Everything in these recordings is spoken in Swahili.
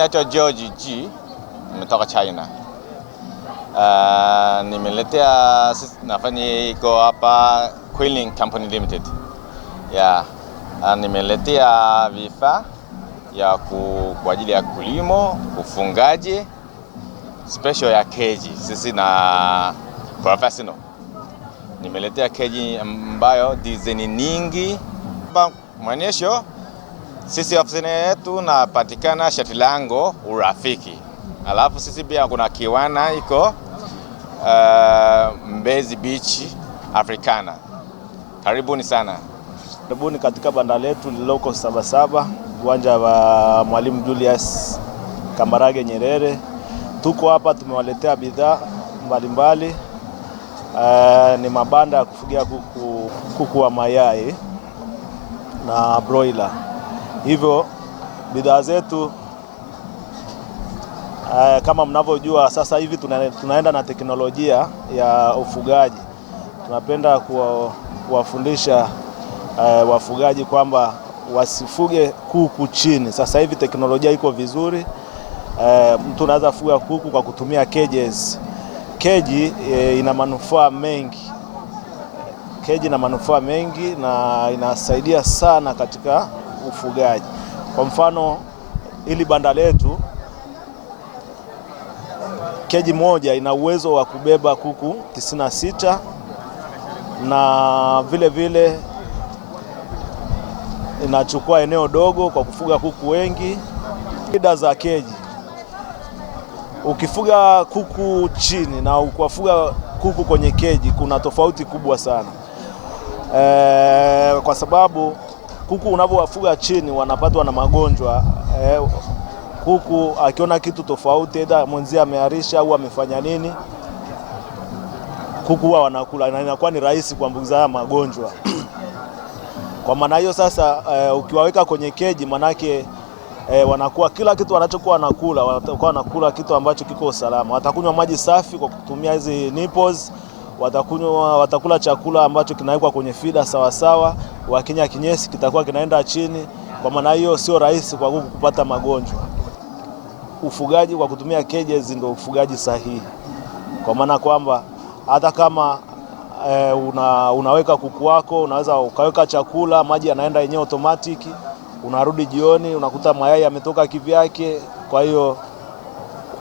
naitwa George G, nimetoka China. Nimeletea nafanya iko hapa Quilling Company Limited. Nimeletea vifaa kwa ajili ya kulimo, ufungaji, special ya keji. Sisi na professional. Nimeletea keji ambayo design nyingi. Maonyesho sisi ofisini yetu napatikana Shatilango Urafiki. Alafu sisi pia kuna kiwanda iko Mbezi Beach Africana. Karibuni sana. Karibuni katika banda letu lililoko Sabasaba, uwanja wa Mwalimu Julius Kambarage Nyerere. Tuko hapa tumewaletea bidhaa mbalimbali. Ni mabanda ya kufugia kuku wa mayai na broiler. Hivyo bidhaa zetu kama mnavyojua sasa hivi tunaenda na teknolojia ya ufugaji. Tunapenda kuwafundisha wafugaji kwamba wasifuge kuku chini. Sasa hivi teknolojia iko vizuri. Mtu anaweza fuga kuku kwa kutumia cages. Keji ina manufaa mengi. Keji ina manufaa mengi na inasaidia sana katika ufugaji. Kwa mfano, ili banda letu, keji moja ina uwezo wa kubeba kuku 96 na vile vile inachukua eneo dogo kwa kufuga kuku wengi. Faida za keji: ukifuga kuku chini na ukifuga kuku kwenye keji kuna tofauti kubwa sana. Kwa sababu kuku unapowafuga chini wanapatwa na magonjwa. Kuku akiona kitu tofauti, aidha mwenzie ameharisha au amefanya nini, kuku huwa wanakula na inakuwa ni rahisi kuambukiza magonjwa. Kwa maana hiyo sasa ukiwaweka kwenye keji, manake wanakuwa kila kitu wanachokuwa wanakula, watakuwa wanakula kitu ambacho kiko salama. Watakunywa maji safi kwa kutumia hizi nipples, watakula chakula ambacho kinawekwa kwenye feeder sawa sawa, wakinya kinyesi kitakuwa kinaenda chini. Kwa maana hiyo sio rahisi kwa kuku kupata magonjwa. Ufugaji kwa kutumia cages ndio ufugaji sahihi. Kwa maana kwamba hata kama unaweka kuku wako, unaweza ukaweka chakula, maji yanaenda yenyewe automatic, unarudi jioni unakuta mayai yametoka kivyake. Kwa hiyo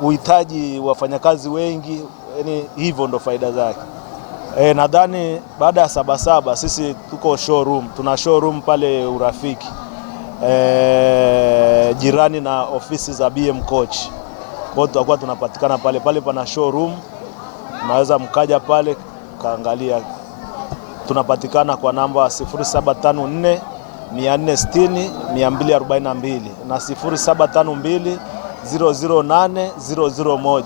uhitaji wafanyakazi wengi, yani hivyo ndo faida zake. Nadhani baada ya Sabasaba sisi tuko showroom, tuna showroom pale Urafiki, jirani na ofisi za BM Coach. Kwa hiyo tutakuwa tunapatikana pale pana showroom, unaweza mkaja pale kaangalia. Tunapatikana kwa namba 0754 460 242 na 0752 008 001.